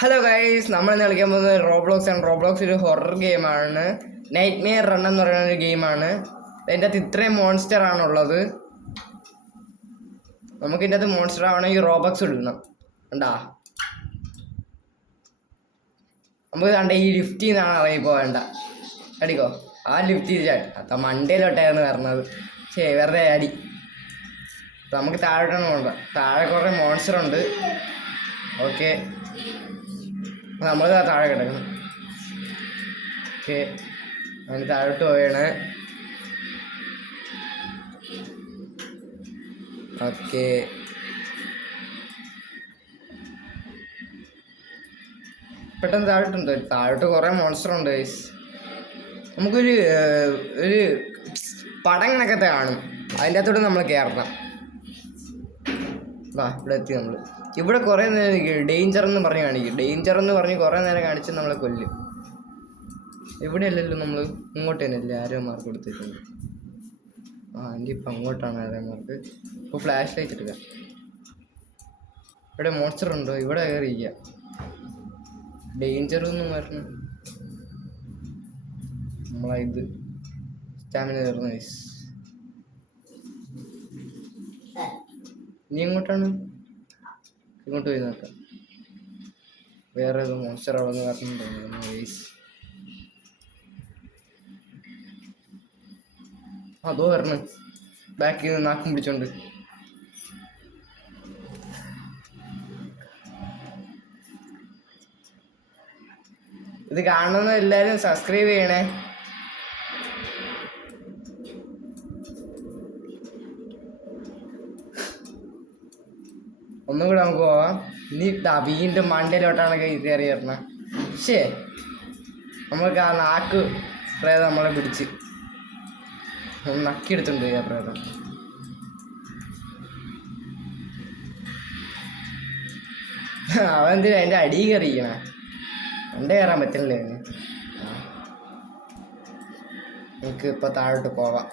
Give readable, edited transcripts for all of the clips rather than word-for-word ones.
Hello guys, നമ്മൾ ഇന്ന് കളിക്കാൻ പോകുന്നത് റോബ്ലോക്സ് ആണ്. റോബ്ലോക്സ് ഒരു ഹൊറർ ഗെയിമാണ്. നൈറ്റ് മെയർ റൺ എന്ന് പറയുന്ന ഒരു ഗെയിമാണ്. അതിൻ്റെ അകത്ത് ഇത്രയും മോൺസ്റ്റർ ആണുള്ളത്. നമുക്ക് ഇതിൻ്റെ അകത്ത് മോൺസ്റ്റർ ആവണമെങ്കിൽ റോബക്സ് ഇടണം. കണ്ടാ, നമുക്ക് കണ്ട ഈ ലിഫ്റ്റിൽ നിന്നാണ് ഇറങ്ങി പോവേണ്ട. അടിക്കോ, ആ ലിഫ്റ്റ് അത്ത മണ്ടയിലോട്ടായിരുന്നു വരണത്. ശരി, വെറുതെ അടി. നമുക്ക് താഴോട്ടാണ് പോകണ്ട. താഴെ കുറേ മോൺസ്റ്റർ ഉണ്ട്. ഓക്കെ, നമ്മൾ താഴെ കിടക്കണം. ഓക്കെ, അതിന് താഴോട്ട് പോയാണ്. ഓക്കെ, പെട്ടെന്ന് താഴോട്ടുണ്ട്. താഴോട്ട് കുറേ മോൺസ്റ്റർ ഉണ്ട് ഗൈസ്. നമുക്കൊരു ഒരു പടം കണക്കത്തെ കാണും. അതിൻ്റെ അകത്തോട്ട് നമ്മൾ കയറണം. വാ, ഇവിടെ എത്തി. നമ്മൾ ഇവിടെ കുറേ നേരം ഡേഞ്ചർ എന്ന് പറഞ്ഞ് കാണിക്കും. ഡേഞ്ചർ എന്ന് പറഞ്ഞ് കുറേ നേരം കാണിച്ച് നമ്മളെ കൊല്ലും. ഇവിടെയല്ലല്ലോ, നമ്മൾ ഇങ്ങോട്ട് തന്നെയല്ലേ ആരോ മാർക്ക് കൊടുത്തിട്ടുണ്ട്. എൻ്റെ ഇപ്പം അങ്ങോട്ടാണ് ആരോ മാർക്ക്. ഇപ്പോൾ ഫ്ലാഷ് ലൈറ്റ് എടുക്കാം. ഇവിടെ മോൺസ്റ്റർ ഉണ്ടോ? ഇവിടെ കയറിയിരിക്കാം. ഡേഞ്ചർ എന്ന് പറഞ്ഞു നമ്മളത് സ്റ്റാമിന തീർന്നു. ഇനി എങ്ങോട്ടാണ്? ഇങ്ങോട്ട് പോയി നോക്കാം. വേറെ ഏതോ മോൺസ്റ്റർ അവിടെ നിന്ന് പറഞ്ഞിട്ടുണ്ടോ ഗൈസ്? അതോ വരണം ബാക്കിൽ നിന്ന് നാക്കും പിടിച്ചോണ്ട്. ഇത് കാണുന്ന എല്ലാവരും സബ്സ്ക്രൈബ് ചെയ്യണേ. ഒന്നും കൂടെ നമുക്ക് പോവാം. ഇനി വീണ്ടും മണ്ടയിലോട്ടാണ് കയറി വരണം. പക്ഷേ നമ്മൾക്ക് ആ നാക്ക് പ്രേതം നമ്മളെ പിടിച്ച് നക്കിയെടുത്തുണ്ട്. ആ പ്രേതം അവന്തിനാ അതിൻ്റെ അടി കയറിയിരിക്കണേ. മണ്ട കയറാൻ പറ്റില്ലേ? നമുക്ക് ഇപ്പം താഴോട്ട് പോവാം.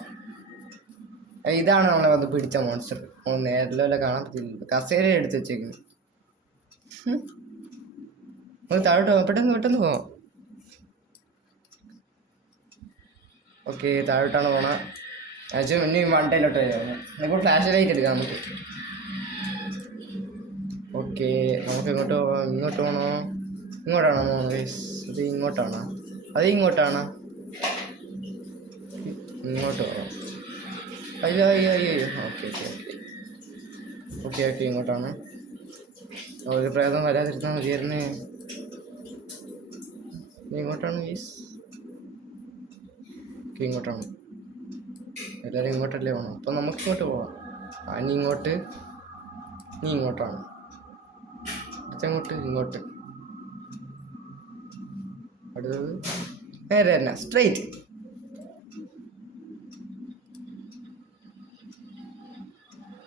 ഇതാണ് നമ്മളെ വന്ന് പിടിച്ച മോൺസ്റ്റർ. നേരിലല്ല കാണാൻ പറ്റില്ല. കസേര എടുത്ത് വെച്ചേക്കുന്നു. നമുക്ക് താഴോട്ട് പോവാം. പെട്ടെന്ന് പോവാം. ഓക്കെ, താഴോട്ടാണ് പോണ. ഇനി മണ്ടയിലോട്ട് നമുക്ക് ഫ്ലാഷ് ലൈറ്റ് എടുക്കാം. നമുക്ക് ഓക്കെ, നമുക്ക് ഇങ്ങോട്ട് പോവാം. ഇങ്ങോട്ട് പോകണോ? ഇങ്ങോട്ടാണോ ഗൈസ്? അത് ഇങ്ങോട്ടാണോ? അത് ഇങ്ങോട്ടാണോ? ഇങ്ങോട്ട് പോവാം. അയ്യോ. ഓക്കെ, ഇങ്ങോട്ടാണ്. ഒരു പ്രേതം വരാതിരുന്നാൽ മതിയായിരുന്നേ. ഇങ്ങോട്ടാണ് ഗൈസ്. ഓക്കെ, ഇങ്ങോട്ടാണ്. എല്ലാവരും ഇങ്ങോട്ടല്ലേ പോകണം. അപ്പം നമുക്ക് ഇങ്ങോട്ട് പോവാം. നീ ഇങ്ങോട്ടാണ്. ഇങ്ങോട്ട് അടുത്തത് നേരെ തന്നെ സ്ട്രെയിറ്റ്.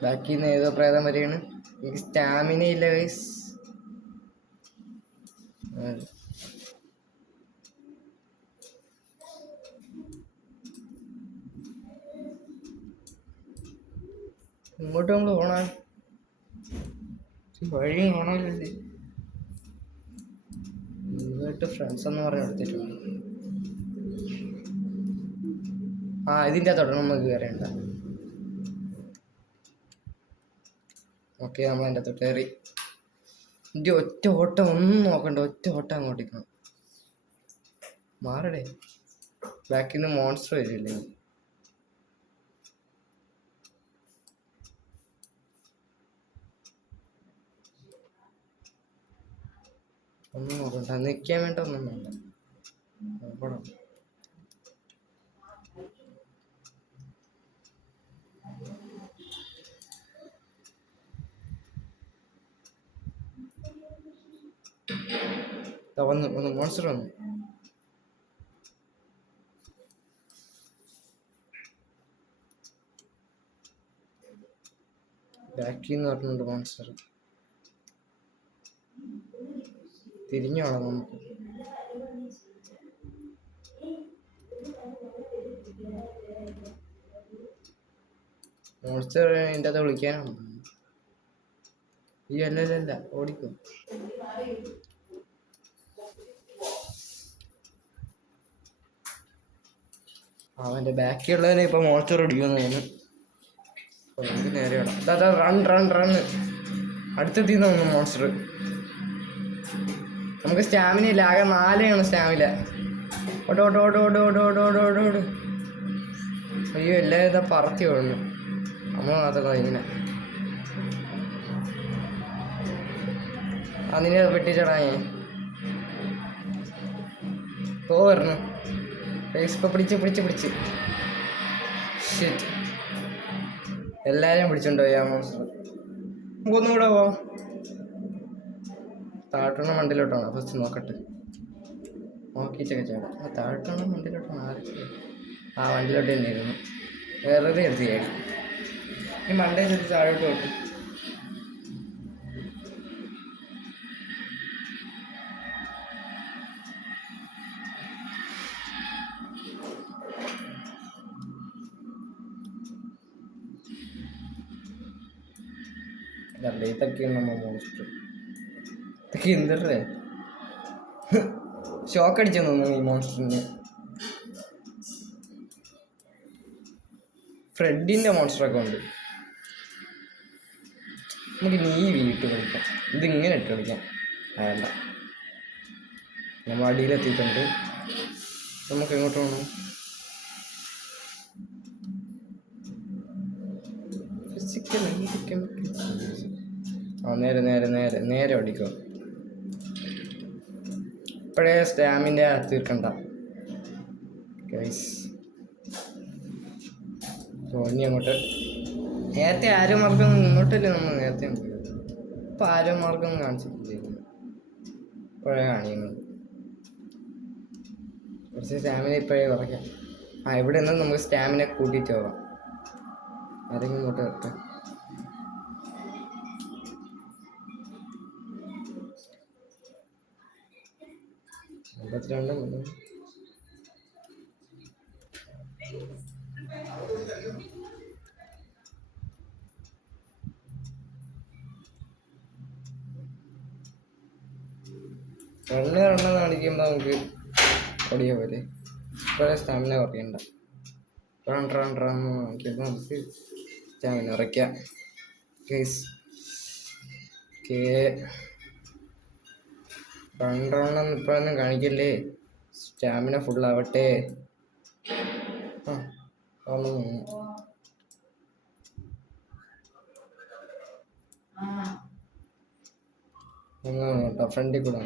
ബാക്കിൽ നിന്ന് ഏതോ പ്രേതം വരെയാണ്. എനിക്ക് സ്റ്റാമിന ഇല്ല ഗൈസ്. ഇങ്ങോട്ട് നമ്മൾ പോണ വഴി കാണാനില്ലേ? ഇങ്ങോട്ട് ഫ്രണ്ട്സ് എന്ന് പറഞ്ഞ് എടുത്തിട്ടുണ്ട്. ഇതിൻ്റെ അകത്തോട്ട് നമുക്ക് കയറേണ്ട. ഓക്കെ, നമ്മൾ അതിൻ്റെ അകത്തോട്ട് കയറി. എൻ്റെ ഒറ്റ ഓട്ടം ഒന്നും നോക്കണ്ട. ഒറ്റ ഓട്ടം അങ്ങോട്ടേക്കണം. മാറടേ, ബാക്കിൽ നിന്ന് മോൺസ്റ്റർ വരില്ലേ? ഒന്നും നോക്കണ്ട. നിൽക്കാൻ വേണ്ട, ഒന്നും വേണ്ട. നോക്കണം. വന്നു മോൺസ്റ്റർ വന്നു. ബാക്കി എന്ന് പറഞ്ഞിട്ടുണ്ട് മോൺസ്റ്റർ. തിരിഞ്ഞു വേണം നമുക്ക്. മോൺസ്റ്റർ എൻ്റെ അത് വിളിക്കാനാണ്. ഈ അല്ലല്ല ഓടിക്കും. അവൻ്റെ ബാക്കിയുള്ളവനെ ഇപ്പൊ മോൺസ്റ്റർ അടിക്കുമെന്ന് തോന്നുന്നു. നേരെ റൺ റൺ റണ്ണ് അടുത്തെത്തിന്ന് തോന്നുന്നു മോൺസ്റ്റർ. നമുക്ക് സ്റ്റാമിന ഇല്ല, ആകെ 4 സ്റ്റാമിന. ഓട് ഓട് ഓട് ഓട് ഓട് ഓട് ഓട് ഓട് ഓട്. അയ്യോ എല്ലാവരും ഇതാ പറത്തി ഓടുന്നു, നമ്മൾ മാത്രം ഇങ്ങനെ. അതിനെ വെട്ടിച്ചടാങ്ങി പോയിരുന്നു. ഇപ്പൊ പിടിച്ച് ഷിറ്റ് എല്ലാരും പിടിച്ചോണ്ട് പോയി ആ മോൺസ്റ്റർ. നമുക്കൊന്നും കൂടെ പോവാം. താഴോട്ടാണ് മണ്ടിലോട്ടാണ് ഫസ്റ്റ് നോക്കട്ടെ, നോക്കിയിട്ടൊക്കെ ചെയ്യണം. താഴോട്ടാണ് മണ്ടിലോട്ടാണ് ആരൊക്കെ? ആ വണ്ടിയിലോട്ട് തന്നെ ഇരുന്നു, വെറുതെ എടുത്ത് ചെയ്യണം. ഈ മണ്ടേ ചെന്ന് താഴോട്ട് പോട്ടു. ഇതൊക്കെയാണ് നമ്മൾ മോൺസ്റ്റർ. ഇതൊക്കെ എന്തല്ലേ ഷോക്ക് അടിച്ചു തോന്നുന്നു ഈ മോൺസ്റ്ററിന്. ഫ്രെഡിൻ്റെ മോൺസ്റ്ററൊക്കെ ഉണ്ട്. നമുക്ക് നീ വീട്ട് കളിക്കാം, ഇതിങ്ങനെ ഇട്ട് കളിക്കാം. വേണ്ട, നമ്മൾ അടിയിലെത്തിയിട്ടുണ്ട്. നമുക്ക് എങ്ങോട്ട് പോകണം? നേരെ നേരെ നേരെ നേരെ ഓടിക്കോ. ഇപ്പോഴേ സ്റ്റാമിൻ്റെ തീർക്കണ്ട ഗൈസ്. ഇനി അങ്ങോട്ട് നേരത്തെ ആരും മാർഗം ഇങ്ങോട്ടല്ലേ നമ്മൾ നേരത്തെ പോയത്. ഇപ്പം ആരും മാർഗം കാണിച്ചിട്ടില്ല, ഇപ്പോഴേ കാണിക്കുന്നത്. കുറച്ച് സ്റ്റാമിന ഇപ്പോഴേ കുറയ്ക്കാം. ഇവിടെ നിന്ന് നമുക്ക് സ്റ്റാമിന കൂട്ടിയിട്ട് പോകാം. ആരെങ്കിലും ഇങ്ങോട്ട് വരട്ടെ. രണ്ടും റണ്ണ് കാണിക്കുമ്പോൾ നമുക്ക് ഓടിയ പോലെ ഇപ്പോഴേ സ്റ്റാമിന കുറയ്ക്കണ്ട. റൺ റൺ റൺ കാണിക്കുമ്പോൾ നമുക്ക് സ്റ്റാമിന കുറയ്ക്കാം ഗൈസ്. റൺ റണ്ണൊന്നും ഇപ്പോഴൊന്നും കാണിക്കല്ലേ, സ്റ്റാമിന ഫുള്ളാവട്ടെ. കേട്ടോ ഫ്രണ്ടിൽ കൂടെ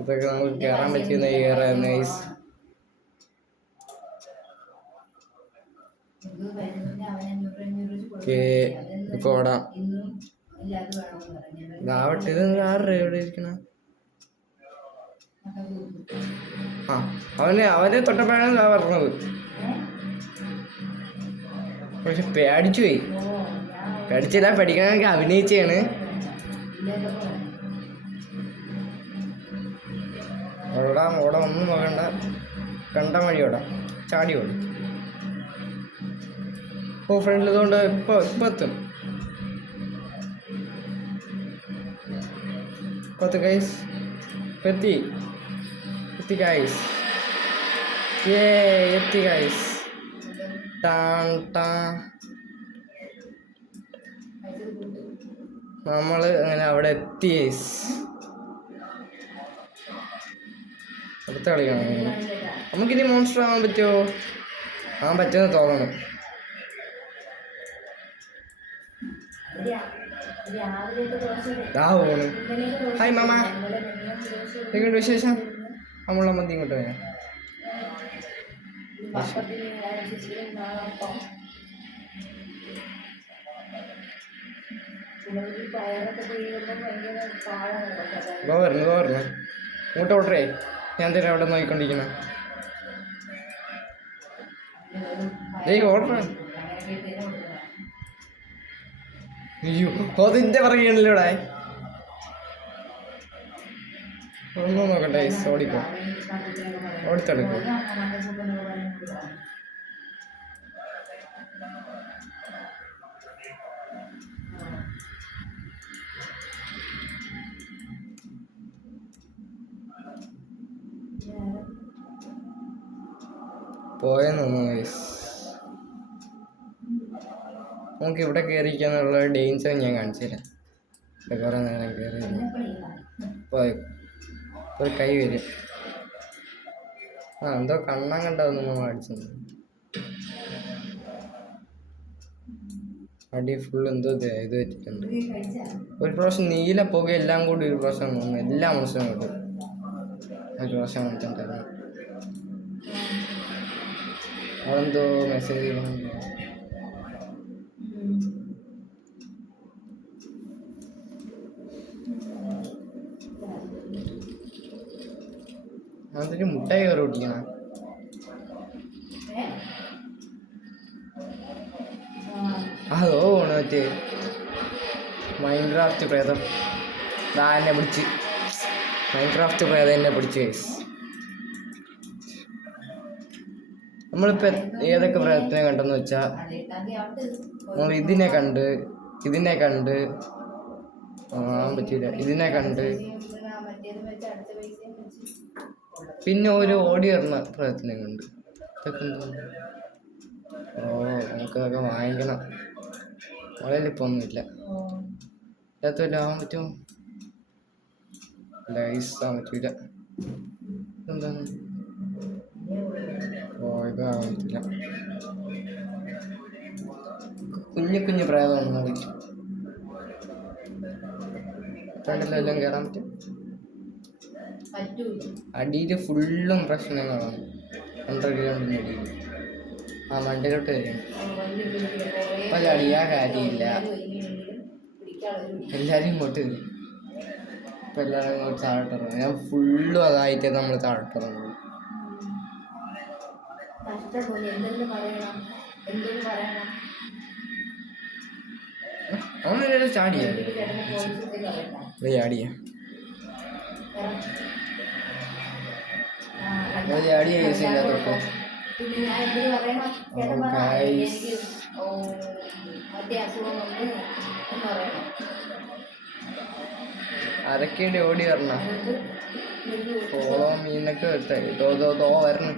ഇതൊക്കെ നമുക്ക് കയറാൻ പറ്റുന്ന നൈസ്. ഓടാം. ഇതാവട്ടെ, ഇത് ആരുടെ എവിടെ ഇരിക്കണ? അവനെ തൊട്ടപ്പോഴാണ് ഇതാ പറഞ്ഞത്. പക്ഷെ പേടിച്ചു പോയി. പേടിച്ചില്ല, പഠിക്കണമെങ്കിൽ അഭിനയിച്ചാണ്. ഓടാം ഒന്നും നോക്കണ്ട, കണ്ട വഴി ഓടാം, ചാടി ഓടും. ഫ്രണ്ടിൽ ഇതുകൊണ്ട് ഇപ്പൊ എത്തും. ഗൈസ് എത്തി ഗൈസ്. എത്തി ഗൈസ്. നമ്മള് അങ്ങനെ അവിടെ എത്തി ഗൈസ്. അടുത്ത കളിക്കണം. നമുക്കിനി മോൺസ്റ്റർ ആവാൻ പറ്റുമോ? ആവാൻ പറ്റുമെന്ന് തോന്നണം. ഹായ് മാമ, എന്തൊക്കെയുണ്ട് വിശേഷം? നമ്മളുടെ മന്തി ഇങ്ങോട്ട് വരാം. വരുന്നു ഇങ്ങോട്ട് ഓർഡറേ. ഞാൻ തരാം, അവിടെ നോക്കിക്കൊണ്ടിരിക്കണം. ഓർഡർ. അയ്യോ, അതിൻ്റെ പറയുകയാണല്ലോ ഇവിടെ. ഒന്നും നോക്കട്ടെ, ഓടിക്കോ, ഓടിച്ചെടുക്കോ. പോയെന്നു ഗൈസ്. നമുക്ക് ഇവിടെ കയറിക്കാന്നുള്ള ഡേഞ്ചർ ഞാൻ കാണിച്ചു തരാം. കുറേ നേരം കയറി പോയി ഒരു കൈ വരും. എന്തോ കണ്ണാൻ കണ്ടതൊന്നും അടിച്ചു. അടി ഫുൾ എന്തോ ഇത് വെച്ചിട്ടുണ്ട്. ഒരു പ്രാവശ്യം നീല പുക എല്ലാം കൂടി ഒരു പ്രാവശ്യം വന്നു. എല്ലാ മനുഷ്യനും കിട്ടും ഒരു പ്രാവശ്യം വന്നിട്ടുണ്ടായിരുന്നു. അതെന്തോ മെസ്സേജ് അതിന് മുട്ടായി കയറി ഓടിക്കണം. അതോ മറ്റേ മൈൻക്രാഫ്റ്റ് പ്രേതം എന്നെ പിടിച്ച്. മൈൻക്രാഫ്റ്റ് പ്രേതം എന്നെ പിടിച്ച് ഗൈസ്. നമ്മളിപ്പോൾ ഏതൊക്കെ പ്രേതത്തിനെ കണ്ടെന്ന് വെച്ചാൽ നമ്മൾ ഇതിനെ കണ്ട് പറ്റിയില്ല. ഇതിനെ കണ്ട് പിന്നെ ഒരു ഓടി വരുന്ന പ്രേതത്തിനെ കണ്ട്. ഇതൊക്കെ എന്താ? നമുക്കതൊക്കെ വാങ്ങിക്കണം. വളയിലിപ്പോൾ ഒന്നുമില്ല. ഇതിനകത്ത് ആവാൻ പറ്റുമോ? ലൈസ് ആവാൻ പറ്റില്ല. എന്താണ്? ഇതാവാൻ പറ്റില്ല. കുഞ്ഞു പ്രേതം വിളിക്കും. ഫ്രണ്ടിലെല്ലാം കയറാൻ പറ്റും. അടിയിൽ ഫുള്ളും പ്രശ്നങ്ങളാണ്. അണ്ടർഗ്രൗണ്ടിൻ്റെ അടിയിൽ വണ്ടിയിലോട്ട് വരികയാണ്. അപ്പം അടിയാ കാര്യമില്ല. എല്ലാവരും ഇങ്ങോട്ട് വരും. ഇപ്പം എല്ലാവരും ഇങ്ങോട്ട് താഴോട്ടിറങ്ങും. ഞാൻ ഫുള്ളും അതായിട്ട് നമ്മൾ താഴോട്ടിറങ്ങും. അവനൊരു ചാടിയ യൂസില്ലാത്തപ്പോ അരക്കേണ്ടി ഓടി വരണം. ഫോളോ മീനൊക്കെ തോ വരണം.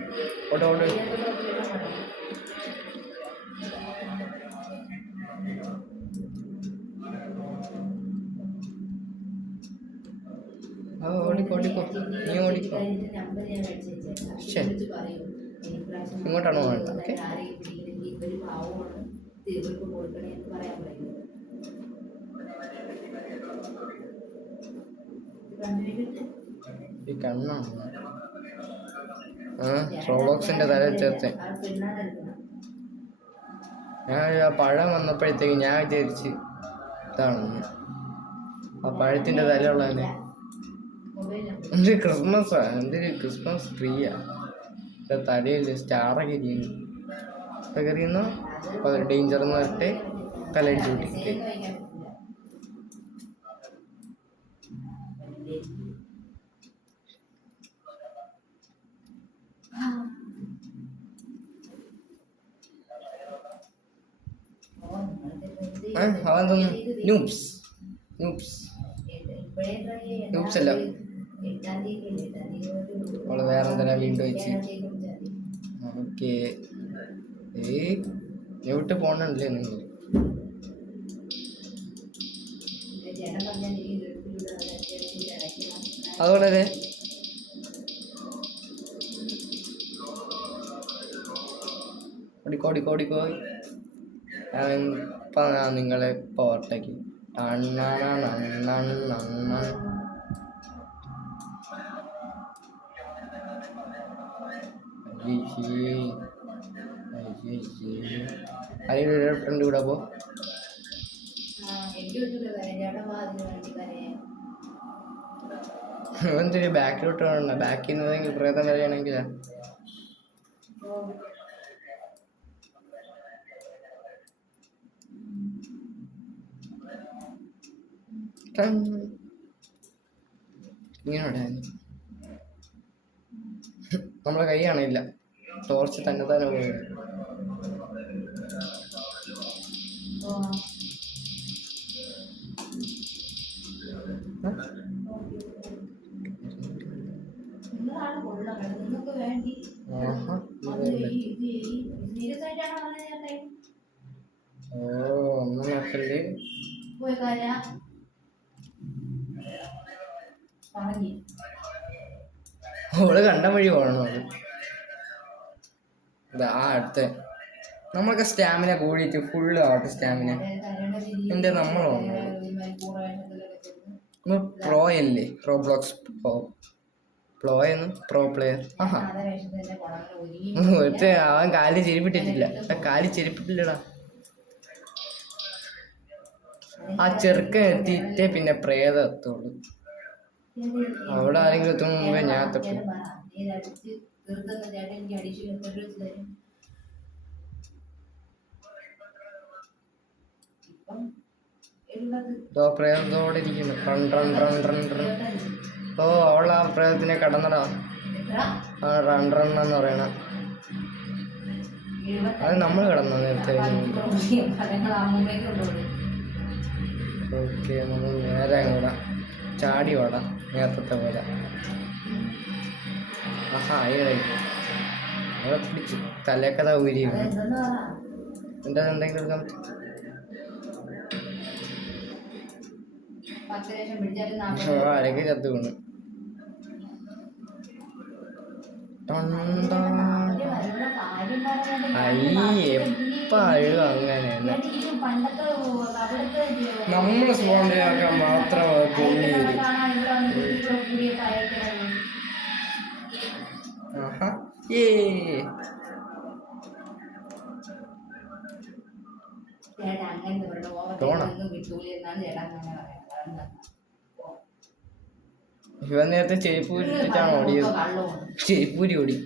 ഓട് ഓടിക്കോ നീ ഓടിക്കോ. ഇങ്ങോട്ടാണോ വേണ്ട? ഓക്കെ. ഈ കണ്ണാണ് റോബോക്സിന്റെ തല ചേർത്ത്. ഞാൻ ആ പഴം വന്നപ്പോഴത്തേക്ക് ഞാൻ വിചാരിച്ച് ഇതാണെന്ന്. ആ പഴത്തിന്റെ തലയുള്ള തന്നെ എന്തൊരു ക്രിസ്മസ് ട്രീയാ. തലയിൽ സ്റ്റാറൊക്കെ കയറിയുന്നു. അപ്പോൾ അത് ഡേഞ്ചർ എന്ന് പറഞ്ഞിട്ട് തലയിടിച്ച് വിട്ടിട്ട് അവൻ തോന്നുന്നു ന്യൂബ്സ് അല്ല. അവള് വേറെ എന്തിനാ വീണ്ടും വെച്ച്. ഓക്കെ. എവിട്ട് പോകണല്ലേ നിങ്ങൾ? അതുപോലെ ഓടിക്കോ. ഇപ്പം ഞാൻ നിങ്ങളെ പോർട്ടേക്ക് അതിൻ്റെ ഫ്രണ്ട് കൂടെ പോ. എന്തൊരു ബാക്കിലോട്ട് വേണ്ട. ബാക്കിൽ നിന്നെങ്കിൽ പ്രേതം വരികയാണെങ്കിലാ. ഇങ്ങനെ നമ്മളെ കൈ കാണില്ല. ടോർച്ച് തന്നെ പോയി. ഒന്നും നോക്കല്ലേ. ഓള് കണ്ട വഴി പോകണോ അത്? ഇതാ അടുത്ത നമ്മളൊക്കെ സ്റ്റാമിന കൂടിയിട്ട് ഫുള്ള് ആവട്ടെ സ്റ്റാമിന. എൻ്റെ നമ്മൾ പ്രോ അല്ലേ? Roblox pro player. ആഹാ അവൻ കാലിൽ ചെരുപ്പിട്ടിട്ടില്ല. കാലിൽ ചെരുപ്പിട്ടില്ലടാ. ആ ചെറുക്കൻ എത്തിയിട്ടേ പിന്നെ പ്രേതം എത്തുള്ളൂ. അവിടെ ആരെങ്കിലും എത്തുന്ന മുമ്പേ ഞാൻ എത്തട്ടെ. പ്രേതത്തോടെ ഇരിക്കുന്നു. ഓ അവൾ ആ പ്രേതത്തിനെ കടന്നടാ. ആ റൺ പറയണ അത് നമ്മൾ കടന്നു നേരത്തെ. ഓക്കെ നമ്മൾ നേരെ അങ്ങോട്ടാ ചാടി വാടാ നേരത്തെ പോലെ. ആഹാ അവിടെ പിടിച്ചു തലേക്കഥ ഊരി. എന്താ എന്തെങ്കിലും എടുക്കാൻ പറ്റും? ആരൊക്കെ ചത്തു വീണു. എപ്പോഴും അങ്ങനെ നമ്മൾ സ്പോണ്ടിലാക്കാൻ മാത്രം പൊങ്ങി വരും. ഇവൻ നേരത്തെ ചെരുപ്പൂരി ഇട്ടിട്ടാണ് ഓടിയത്. ചെരുപ്പൂരി ഓടി.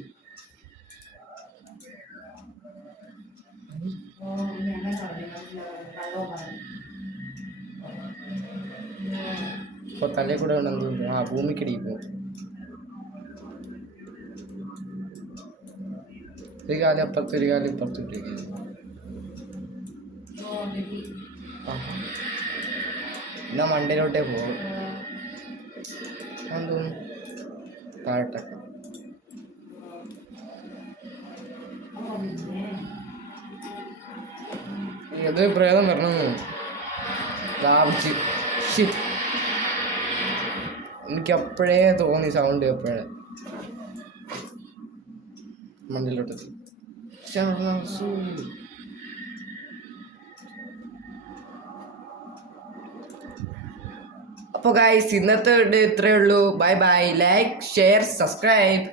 ഇപ്പൊ തലേ കൂടെ ഉണ്ടെന്ന് തോന്നുന്നു. ആ ഭൂമിക്കടിയിൽ പോകും. ഒരു കാലം അപ്പുറത്ത് ഒരു കാലം ഇപ്പുറത്ത് ഇട്ടിരിക്കുന്നു. എന്നാ മണ്ടയിലോട്ടേ പോകും തോന്നുന്നു. താഴട്ടൊക്കെ ഇത് പ്രേതം വരണമെന്ന് ലാഭിച്ച്. എനിക്ക് അപ്പോഴേ തോന്നി സൗണ്ട് എപ്പോഴേ മണ്ടിലോട്ടെത്തി. അപ്പോൾ ഗൈസ് ഇന്നത്തെ ഇത്രയേ ഉള്ളൂ. Bye bye. Like share subscribe.